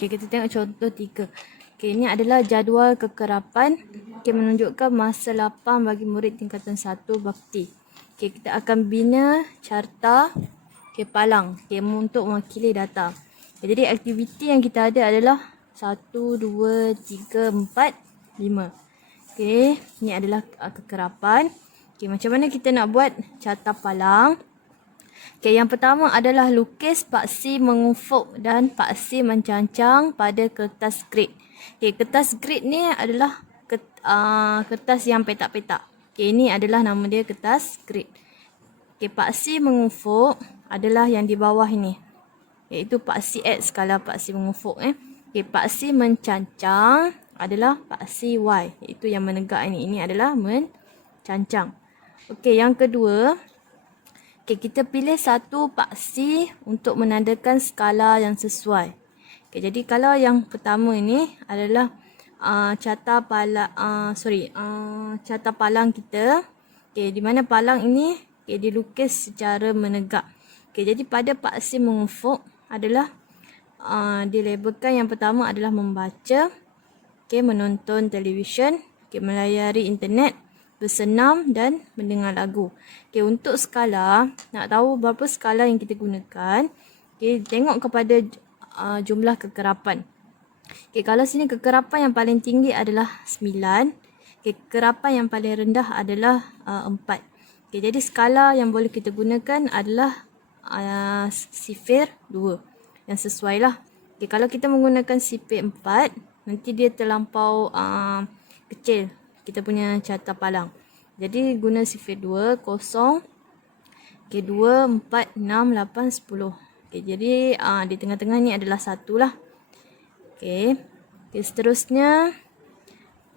Okay, kita tengok contoh 3. Okay, ini adalah jadual kekerapan. Okay, menunjukkan masa lapang bagi murid tingkatan 1 bakti. Okay, kita akan bina carta palang untuk mewakili data. Okay, jadi aktiviti yang kita ada adalah 1, 2, 3, 4, 5. Okay, ini adalah kekerapan. Okay, macam mana kita nak buat carta palang? Okay, yang pertama adalah lukis paksi mengufuk dan paksi mencancang pada kertas grid. Okay, kertas grid ni adalah kertas yang petak-petak. Okay, ini adalah nama dia kertas grid. Okay, paksi mengufuk adalah yang di bawah ini, iaitu paksi X kalau paksi mengufuk. Okay, paksi mencancang adalah paksi Y, iaitu yang menegak ini. Ini adalah mencancang. Okay, yang kedua, kita pilih satu paksi untuk menandakan skala yang sesuai. Okay, jadi kalau yang pertama ini adalah carta palang kita. Okay, di mana palang ini dilukis secara menegak. Okay, jadi pada paksi mengufuk adalah dilabelkan yang pertama adalah membaca, menonton televisyen, melayari internet, bersenam dan mendengar lagu. Okay, untuk skala, nak tahu berapa skala yang kita gunakan, tengok kepada jumlah kekerapan. Okay, kalau sini kekerapan yang paling tinggi adalah 9. Okay, kekerapan yang paling rendah adalah 4. Okay, jadi skala yang boleh kita gunakan adalah sifir 2. Yang sesuai lah. Okay, kalau kita menggunakan sifir 4, nanti dia terlampau kecil kita punya carta palang. Jadi guna sifir 2, 0, 2, 4, 6, 8, 10. Okay, jadi di tengah-tengah ni adalah 1 lah. Okay, seterusnya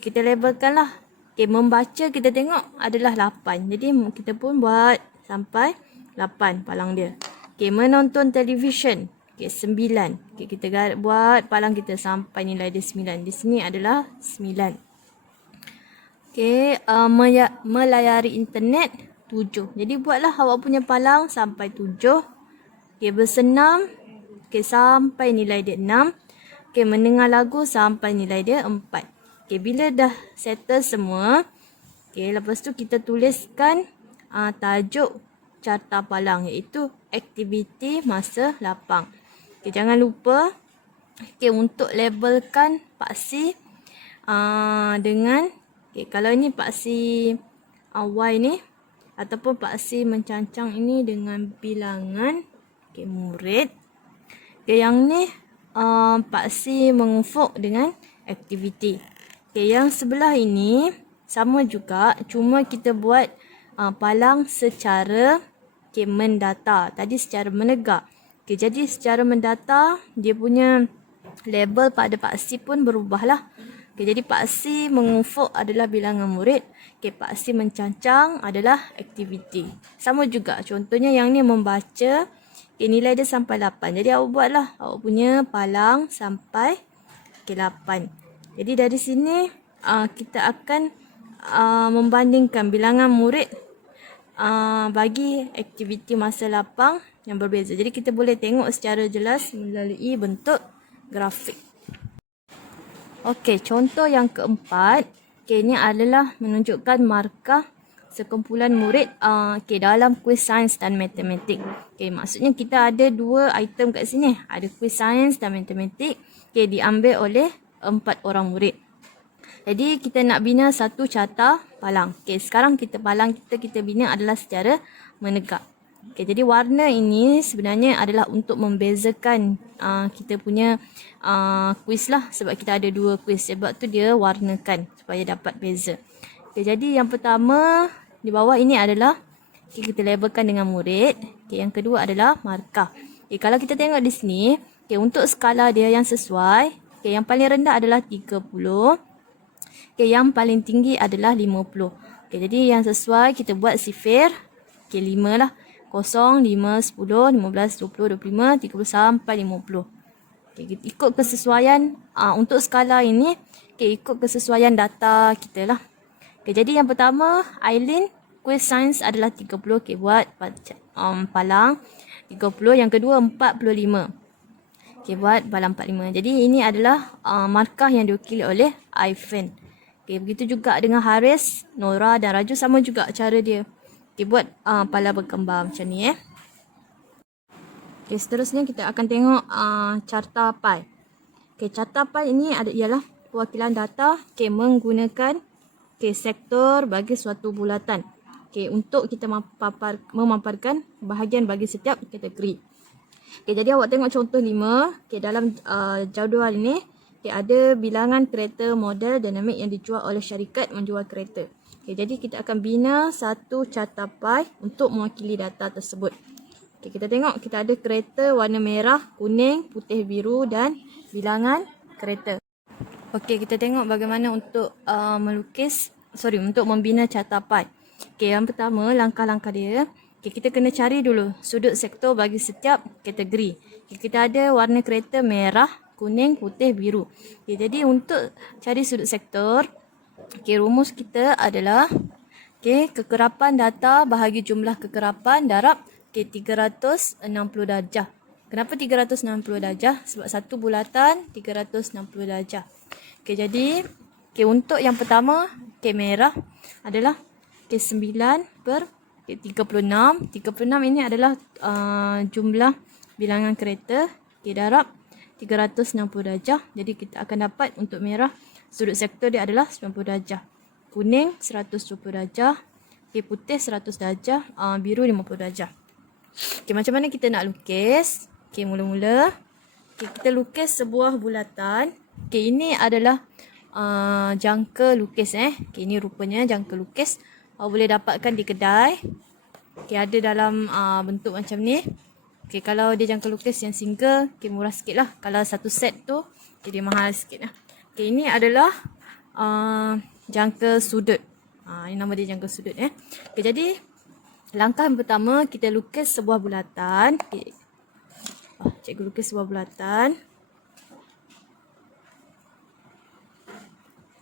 kita labelkan lah. Okay, membaca kita tengok adalah 8. Jadi kita pun buat sampai 8 palang dia. Okay, menonton televisyen. Okay, 9. Okay, kita buat palang kita sampai nilai dia 9. Di sini adalah 9. Okay, melayari internet 7. Jadi buatlah awak punya palang sampai 7. Okay, bersenam sampai nilai dia 6. Okay, mendengar lagu sampai nilai dia 4. Okay, bila dah settle semua, lepas tu kita tuliskan tajuk carta palang, iaitu aktiviti masa lapang. Okay, jangan lupa untuk labelkan paksi dengan kalau ini paksi Y ni ataupun paksi mencancang ini dengan bilangan murid. Yang ni paksi mengufuk dengan aktiviti. Yang sebelah ini sama juga, cuma kita buat palang secara mendata. Tadi secara menegak. Jadi secara mendata dia punya label pada paksi pun berubah lah. Jadi paksi mengufuk adalah bilangan murid. Paksi mencancang adalah aktiviti. Sama juga. Contohnya yang ni membaca. Nilai dia sampai 8. Jadi awak buatlah awak punya palang sampai 8. Jadi dari sini kita akan membandingkan bilangan murid bagi aktiviti masa lapang yang berbeza. Jadi kita boleh tengok secara jelas melalui bentuk grafik. Okey, contoh yang keempat, ini adalah menunjukkan markah sekumpulan murid dalam kuis sains dan matematik. Maksudnya kita ada 2 item kat sini. Ada kuis sains dan matematik. Diambil oleh 4 orang murid. Jadi kita nak bina satu carta palang. Sekarang palang kita bina adalah secara menegak. Jadi warna ini sebenarnya adalah untuk membezakan kita punya kuis lah. Sebab kita ada 2 kuis. Sebab tu dia warnakan supaya dapat beza. Jadi yang pertama di bawah ini adalah kita labelkan dengan murid. Yang kedua adalah markah. Kalau kita tengok di sini, untuk skala dia yang sesuai, yang paling rendah adalah 30. Yang paling tinggi adalah 50. Jadi yang sesuai kita buat sifir 5 lah. 0, 5, 10, 15, 20, 25, 30 sampai 50. Ikut kesesuaian untuk skala ini, ikut kesesuaian data kita lah. Jadi yang pertama, Aileen kuis sains adalah 30. Buat palang 30. Yang kedua 45. Okay, buat balang 45. Jadi ini adalah markah yang diwakili oleh Ivan. Okay, begitu juga dengan Haris, Nora dan Raju sama juga cara dia. Okay, buat pala berkembar macam ni Okay, seterusnya kita akan tengok carta pie. Okay, carta pie ini ialah perwakilan data menggunakan sektor bagi suatu bulatan. Untuk kita memaparkan bahagian bagi setiap kategori. Jadi awak tengok contoh 5. Dalam jadual ini ada bilangan kereta model dinamik yang dijual oleh syarikat menjual kereta. Jadi kita akan bina satu carta pie untuk mewakili data tersebut. Kita tengok kita ada kereta warna merah, kuning, putih, biru dan bilangan kereta. Kita tengok bagaimana untuk untuk membina carta pie. Yang pertama, langkah-langkah dia. Kita kena cari dulu sudut sektor bagi setiap kategori. Kita ada warna kereta merah, kuning, putih, biru. Jadi untuk cari sudut sektor, rumus kita adalah kekerapan data bahagi jumlah kekerapan darab 360 darjah. Kenapa 360 darjah? Sebab satu bulatan 360 darjah. Jadi untuk yang pertama, merah adalah 9/36. 36 ini adalah jumlah bilangan kereta. Darab 360 darjah. Jadi kita akan dapat untuk merah sudut sektor dia adalah 90 darjah. Kuning 120 darjah. Putih 100 darjah. Biru 50 darjah. Macam mana kita nak lukis? Mula-mula kita lukis sebuah bulatan. Ini adalah jangka lukis. Ini rupanya jangka lukis. Boleh dapatkan di kedai. Ada dalam bentuk macam ni. Kalau dia jangka lukis yang single, murah sikit lah. Kalau satu set tu, jadi mahal sikit lah. Ini adalah jangka sudut. Ini nama dia jangka sudut. Jadi, langkah yang pertama, kita lukis sebuah bulatan. Cikgu lukis sebuah bulatan.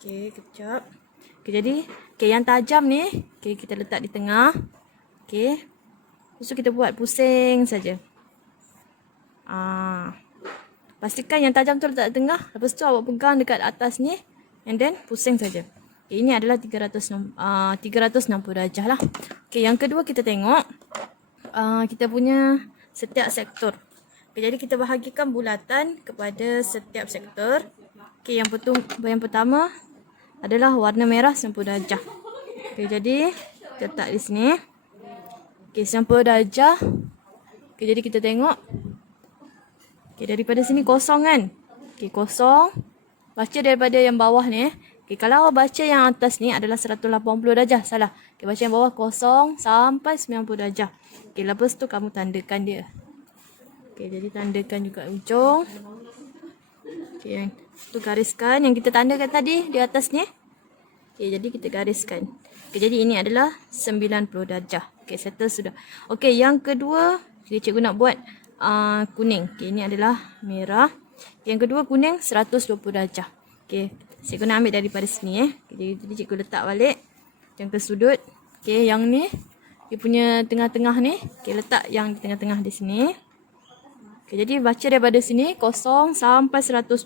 Kejap. Jadi, yang tajam ni, kita letak di tengah. Lepas tu kita buat pusing saja. Pastikan yang tajam tu letak di tengah. Lepas tu awak pegang dekat atas ni. And then, pusing saja. Ini adalah 360 darjah lah. Yang kedua kita tengok. Kita punya setiap sektor. Jadi, kita bahagikan bulatan kepada setiap sektor. Yang pertama adalah warna merah 90 darjah. Jadi kita letak di sini. 90 darjah. Jadi kita tengok. Daripada sini kosong kan? Kosong. Baca daripada yang bawah ni. Kalau awak baca yang atas ni adalah 180 darjah. Salah. Baca yang bawah kosong sampai 90 darjah. Lepas tu kamu tandakan dia. Jadi tandakan juga ujung. Tu gariskan yang kita tandakan tadi di atas ni. Jadi kita gariskan. Jadi ini adalah 90 darjah. Settle sudah. Yang kedua, cikgu nak buat kuning. Ini adalah merah. Yang kedua kuning 120 darjah. Cikgu nak ambil daripada sini. Jadi cikgu letak balik jangka sudut. Yang ni dia punya tengah-tengah ni. Letak yang di tengah-tengah di sini. Jadi baca daripada sini kosong sampai 120.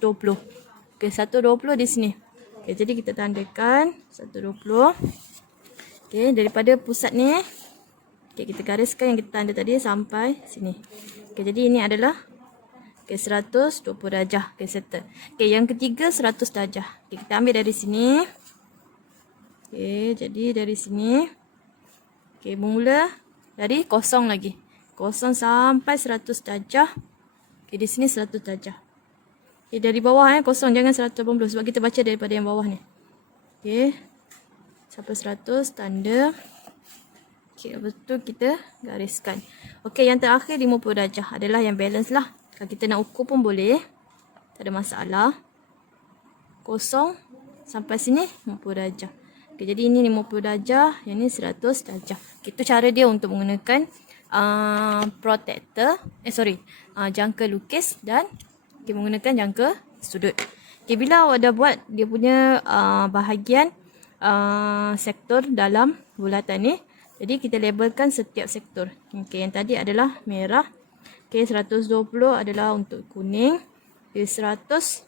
120 di sini. Jadi kita tandakan 120. Daripada pusat ni. Kita gariskan yang kita tanda tadi sampai sini. Jadi ini adalah 120 darjah. Settle. Yang ketiga 100 darjah. Kita ambil dari sini. Jadi dari sini. Bermula dari kosong lagi. Kosong sampai 100 darjah. Di sini 100 darjah. Dari bawah kosong, jangan 180 sebab kita baca daripada yang bawah ni. Sampai 100 tanda. Lepas tu kita gariskan. Yang terakhir 50 darjah adalah yang balance lah. Kalau kita nak ukur pun boleh. Tak ada masalah. Kosong sampai sini 50 darjah. Jadi ini 50 darjah, yang ni 100 darjah. Itu cara dia untuk menggunakan protector. Jangka lukis dan menggunakan jangka sudut. Bila awak dah buat dia punya bahagian sektor dalam bulatan ni, jadi kita labelkan setiap sektor. Yang tadi adalah merah. Okey, 120 adalah untuk kuning. Okey, 100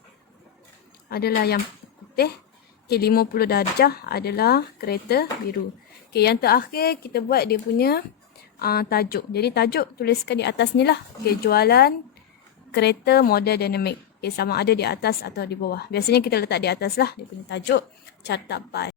adalah yang putih. Okey, 50 darjah adalah kereta biru. Okey, yang terakhir kita buat dia punya tajuk. Jadi tajuk tuliskan di atas ni lah. Okey, jualan kereta model dinamik. Okey, sama ada di atas atau di bawah. Biasanya kita letak di atas lah dia punya tajuk carta pas.